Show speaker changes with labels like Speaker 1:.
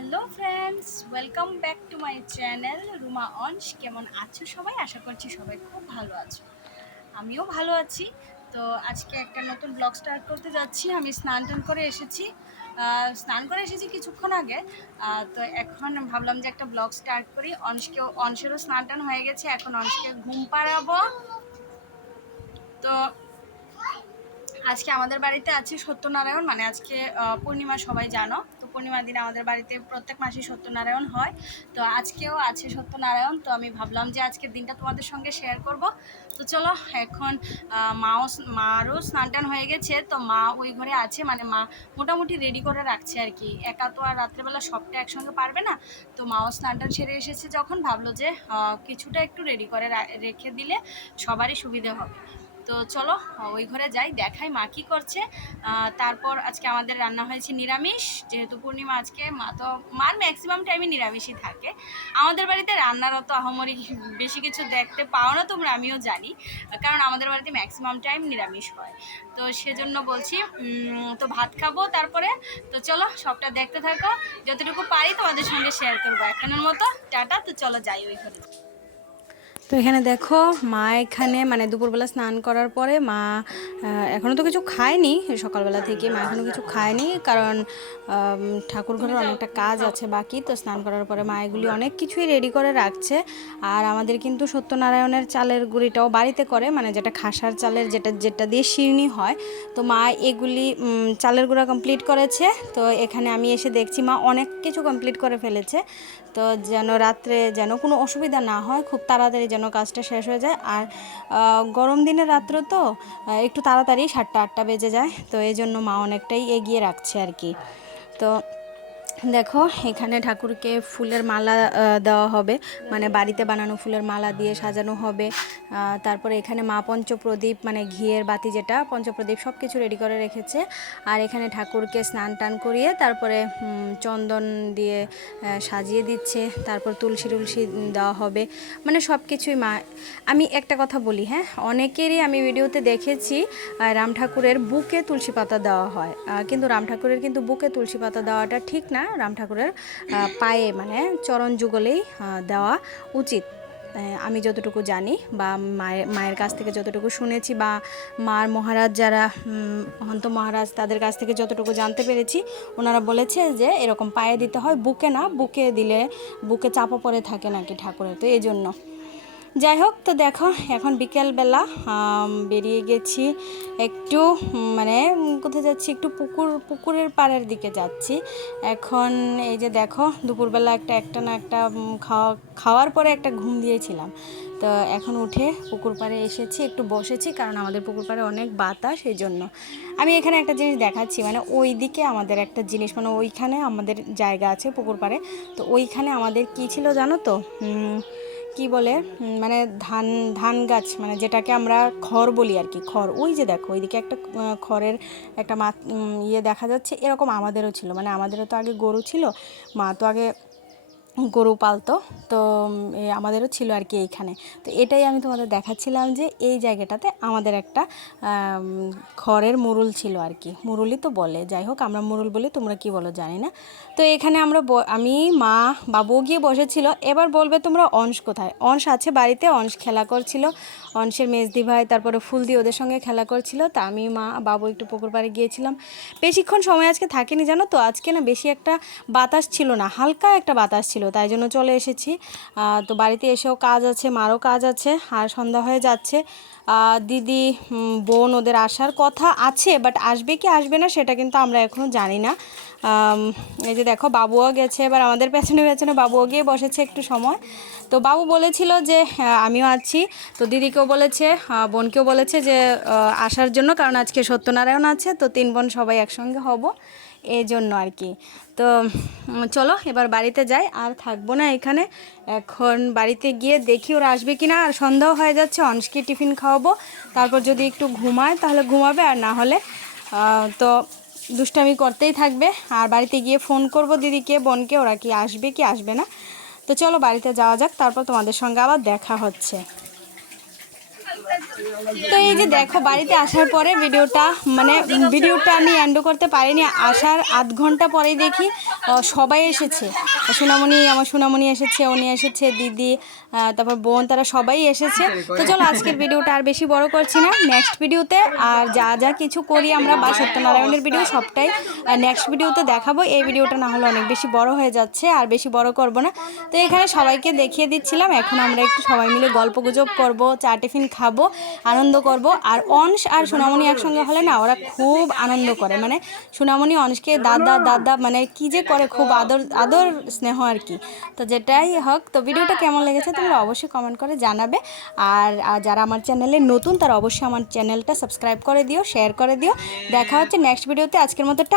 Speaker 1: Hello friends welcome back to my channel Ruma অনস কেমন আছো সবাই? আশা করছি সবাই খুব ভালো আছো। আমিও ভালো আছি। তো আজকে একটা নতুন ব্লগ স্টার্ট করতে যাচ্ছি। আমি স্নান টান করে এসেছি। স্নান করে এসেছি কিছুক্ষণ আগে। তো এখন ভাবলাম যে একটা ব্লগ স্টার্ট করি। অনসকেও অনসেরও স্নান টান হয়ে গেছে। এখন অনসকে ঘুম পাড়াবো। তো আজকে আমাদের বাড়িতে আছে সত্যনারায়ণ। মানে আজকে পূর্ণিমা, সবাই জানো। পূর্ণিমার দিন আমাদের বাড়িতে প্রত্যেক মাসে সত্যনারায়ণ হয়। তো আজকেও আছে সত্যনারায়ণ, তো আমি ভাবলাম যে আজকের দিনটা তোমাদের সঙ্গে শেয়ার করব। তো চলো, এখন মাও মারও স্নান টান হয়ে গেছে, তো মা ওই ঘরে আছে মানে মা মোটামুটি রেডি করে রাখছে আর কি। একা তো আর রাত্রেবেলা সবটা একসঙ্গে পারবে না। তো মাও স্নান টান সেরে এসেছে যখন, ভাবলো যে কিছুটা একটু রেডি করে রেখে দিলে সবারই সুবিধে হবে। তো চলো, ওই ঘরে যাই, দেখাই মা কী করছে। তারপর আজকে আমাদের রান্না হয়েছে নিরামিষ, যেহেতু পূর্ণিমা আজকে, মা তো, মার ম্যাক্সিমাম টাইমে নিরামিষই থাকে। আমাদের বাড়িতে রান্নার অত আহামরি বেশি কিছু দেখতে পাও না তোমরা, আমিও জানি। কারণ আমাদের বাড়িতে ম্যাক্সিমাম টাইম নিরামিষ হয়। তো সেজন্য বলছি তো ভাত খাব তারপরে। তো চলো, সবটা দেখতে থাকো। যতটুকু পারি তোমাদের সঙ্গে শেয়ার করব এখনের মতো। টাটা, তো চলো যাই ওই ঘরে। তো এখানে দেখো মা এখানে মানে দুপুরবেলা স্নান করার পরে মা আহ, এখনও তো কিছু খায়নি সকালবেলা থেকে মা এখনও কিছু খায়নি কারণ ঠাকুর ঘরের অনেকটা কাজ আছে বাকি তো স্নান করার পরে মা এগুলি অনেক কিছুই রেডি করে রাখছে। আর আমাদের কিন্তু সত্যনারায়ণের চালের গুঁড়িটাও বাড়িতে করে মানে যেটা খাসার চালের যেটা যেটা দিয়ে শিরনি হয়। তো মা এগুলি চালের গুঁড়া কমপ্লিট করেছে তো এখানে আমি এসে দেখছি মা অনেক কিছু কমপ্লিট করে ফেলেছে। তো যেন রাত্রে যেন কোনো অসুবিধা না হয় খুব তাড়াতাড়ি যেন কাজটা শেষ হয়ে যায়। আর গরম দিনের রাত্র তো একটু তাড়াতাড়ি সাতটা, আটটা বেজে যায়। তো এই জন্য মা অনেকটাই এগিয়ে রাখছে আর কি। তো দেখো, এখানে ঠাকুরকে ফুলের মালা দেওয়া হবে। মানে বাড়িতে বানানো ফুলের মালা দিয়ে সাজানো হবে। তারপরে এখানে মা পঞ্চপ্রদীপ মানে ঘিয়ের বাতি যেটা, পঞ্চপ্রদীপ সব কিছু রেডি করে রেখেছে। আর এখানে ঠাকুরকে স্নান টান করিয়ে তারপরে চন্দন দিয়ে সাজিয়ে দিচ্ছে। তারপর তুলসী টুলসী দেওয়া হবে। মানে সব কিছুই মা, আমি একটা কথা বলি হ্যাঁ? অনেকেরই আমি ভিডিওতে দেখেছি রাম ঠাকুরের বুকে তুলসী পাতা দেওয়া হয়। কিন্তু রাম ঠাকুরের কিন্তু বুকে তুলসী পাতা দেওয়াটা ঠিক না। রাম ঠাকুরের পায়ে মানে চরণ যুগলেই দেওয়া উচিত। আমি যতটুকু জানি বা মায়ের মায়ের কাছ থেকে যতটুকু শুনেছি বা মার মহারাজ যারা হন্ত মহারাজ তাদের কাছ থেকে যতটুকু জানতে পেরেছি, ওনারা বলেছে যে এরকম পায়ে দিতে হয়, বুকে না, বুকে দিলে, বুকে চাপা পড়ে থাকে নাকি ঠাকুরের। তো এই জন্য। যাই হোক তো দেখো, এখন বিকেলবেলা বেরিয়ে গেছি একটু মানে কোথায় যাচ্ছি, একটু পুকুর, পুকুরের পাড়ের দিকে যাচ্ছি। এখন এই যে দেখো, দুপুরবেলা একটা একটা না একটা খাওয়া, খাওয়ার পরে একটা ঘুম দিয়েছিলাম। তো এখন উঠে পুকুর পাড়ে এসেছি, একটু বসেছি, কারণ আমাদের পুকুর পাড়ে অনেক বাতাস, এই জন্য। আমি এখানে একটা জিনিস দেখাচ্ছি মানে ওই দিকে আমাদের একটা জিনিস মানে ওইখানে আমাদের জায়গা আছে পুকুর পাড়ে। তো ওইখানে আমাদের কি ছিল জানো তো? কি বলে? মানে ধান ধান গাছ মানে যেটাকে আমরা খড় বলি আর কি, খড়। ওই যে দেখো, ওইদিকে একটা খড়ের একটা মা ইয়ে দেখা যাচ্ছে। এরকম আমাদেরও ছিল। মানে আমাদেরও তো আগে গরু ছিল, মা তো আগে গরু পালতো। তো আমাদেরও ছিল আর কি এইখানে। তো এটাই আমি তোমাদের দেখাচ্ছিলাম যে এই জায়গাটাতে আমাদের একটা খড়ের মুরুল ছিল আর কি। মুরুলই তো বলে। যাই হোক, আমরা মুরুল বলি, তোমরা কি বলো জানি না। তো এখানে আমরা আমি, মা বাবুও গিয়ে বসেছিল। এবার বলবে তোমরা অংশ কোথায়? অংশ আছে বাড়িতে, অংশ খেলা করছিল। অংশের মেজদি ভাই, তারপরে ফুলদি ওদের সঙ্গে খেলা করছিল। তা আমি, মা, বাবু একটু পুকুর পাড়ে গিয়েছিলাম। বেশিক্ষণ সময় আজকে থাকিনি, জানো তো? আজকে না বেশি একটা বাতাস ছিল না, হালকা একটা বাতাস ছিল। তাই জন্য চলে এসেছি। তো বাড়িতে এসেও কাজ আছে, মারও কাজ আছে, আর সন্ধ্যা হয়ে যাচ্ছে। দিদি বোন, ওদের আসার কথা আছে বাট আসবে কি আসবে না, সেটা কিন্তু আমরা এখনও জানি না। এই যে দেখো, বাবুও গেছে। এবার আমাদের পেছনে পেছনে বাবুও গিয়ে বসেছে একটু সময়। তো বাবু বলেছিল যে আমিও আছি। তো দিদিকেও বলেছে বোনকেও বলেছে যে আসার জন্য, কারণ আজকে সত্যনারায়ণ আছে। তো তিন বোন সবাই একসঙ্গে হব। এই জন্য আর কি। তো চলো, এবার বাড়িতে যাই। আর থাকব না এখানে। এখন বাড়িতে গিয়ে দেখি ওরা আসবে কি না আর সন্ধ্যাও হয়ে যাচ্ছে অনস্কি টিফিন খাওয়াবো। তারপর যদি একটু ঘুমায়, তাহলে ঘুমাবে। আর না হলে তো দুষ্টামি করতেই থাকবে। আর বাড়িতে গিয়ে ফোন করব দিদিকে, বোনকে, ওরা কি আসবে কি আসবে না। তো চলো বাড়িতে যাওয়া যাক, তারপর তোমাদের সঙ্গে আবার দেখা হচ্ছে।
Speaker 2: তো এই যে দেখো, বাড়িতে আসার পরে ভিডিওটা মানে ভিডিওটা আমি এন্ড করতে পারিনি, আসার আধ ঘণ্টা পরেই দেখি সবাই এসেছে। সোনামণি, আমার সোনামণি এসেছে, উনি এসেছে, দিদি তারপর বোন, তারা সবাই এসেছে। তো চলো, আজকের ভিডিওটা আর বেশি বড় করছি না। নেক্সট ভিডিওতে আর যা যা কিছু করি আমরা বা সত্যনারায়ণের ভিডিও সবটাই নেক্সট ভিডিওতে দেখাবো। এই ভিডিওটা না হলে অনেক বেশি বড় হয়ে যাচ্ছে, আর বেশি বড় করব না। তো এখানে সবাইকে দেখিয়ে দিচ্ছিলাম, এখন আমরা একটু সবাই মিলে গল্প গুজব করব, চা টিফিন খাব আনন্দ করব। আর অংশ আর সোনামণি একসঙ্গে হলে না, ওরা খুব আনন্দ করে। মানে সোনামণি অংশকে দাদা দাদা মানে কি যে করে, খুব আদর আদর স্নেহ আর কি। তো যেটাই হোক, তো ভিডিওটা কেমন লেগেছে তোমরা অবশ্যই কমেন্ট করে জানাবে। আর যারা আমার চ্যানেলে নতুন, তারা অবশ্যই আমার চ্যানেলটা সাবস্ক্রাইব করে দিও শেয়ার করে দিও। দেখা হচ্ছে নেক্সট ভিডিওতে আজকের মতো টা